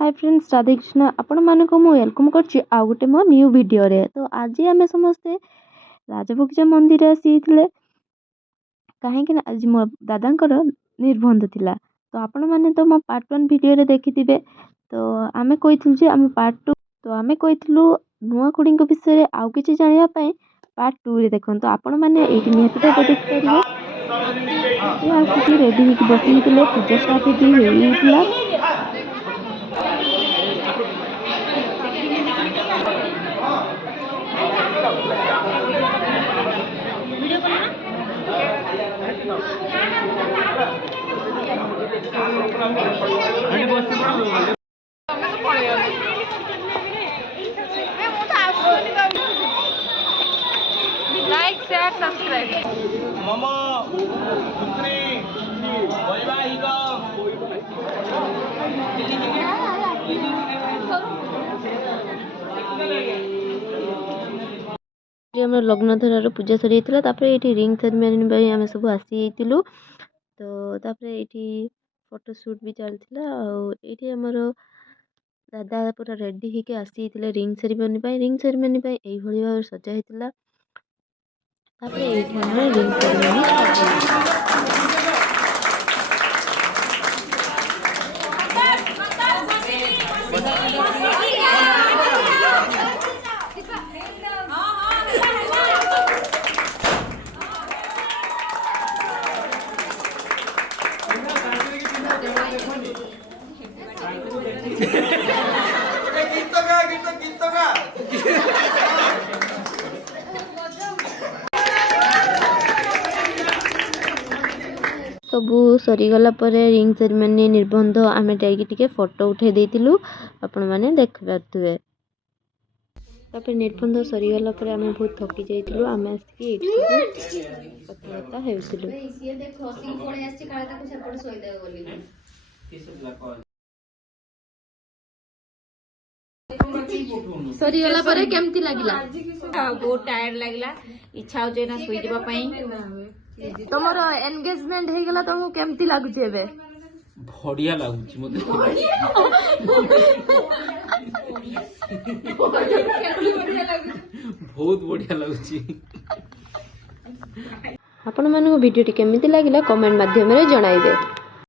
Hi friends, Radhe Krishna. आपण मानक मु वेलकम करछि आ गुटे मो न्यू वीडियो रे। तो आज आमे समस्ते राजबगीचा मंदिर आसीथिले काहेकि ना आज मो दादांकर निर्बंध थिला। तो आपण माने तो मो पार्ट 1 वीडियो रे देखिथिबे। तो आमे कहिथिलु जे आमे पार्ट 2 तो आमे कहिथिलु नुआ कुड़ीଙ୍କ विषय रे आउ किछि जानिया पई पार्ट 2 रे देखन। तो आपण माने एठी निहत भाबे देख परिबे। ए आसी रेडी हिक बसिथिले, पूजा स्टार्ट भी हेइथिला। लाइक शेयर सब्सक्राइब मम पुत्री वैवाहिक हमर लग्नधरार पूजा सरी ये रिंग सेरेमनी आम सब आसी तो ये फोटो शूट भी चलता। आमर दादा पूरा रेडी होके आसी रिंग सेरेमनी यही भाव सजा होता। रिंग सेरेमनी सबू सरीगला रिंग सेरेमनी निर्बंध आम जाइए फोटो उठे देलु आपण मैंने देख पारे। तापर निर्बंध सरीगला आम बहुत थकी जाइलु। आम आसिक कथबार्ता होलु। सरीगला परे केमती लागिला? बहुत टायर्ड लागिला, इच्छा होचे ना सोई जबा पई। तमर एंगेजमेंट हे गेला तमु केमती लागुची एबे? बढ़िया लागुची मते। बहुत बढ़िया लागुची। आपण मानको वीडियो टी केमिति लागिला कमेंट माध्यम रे जणाइबे।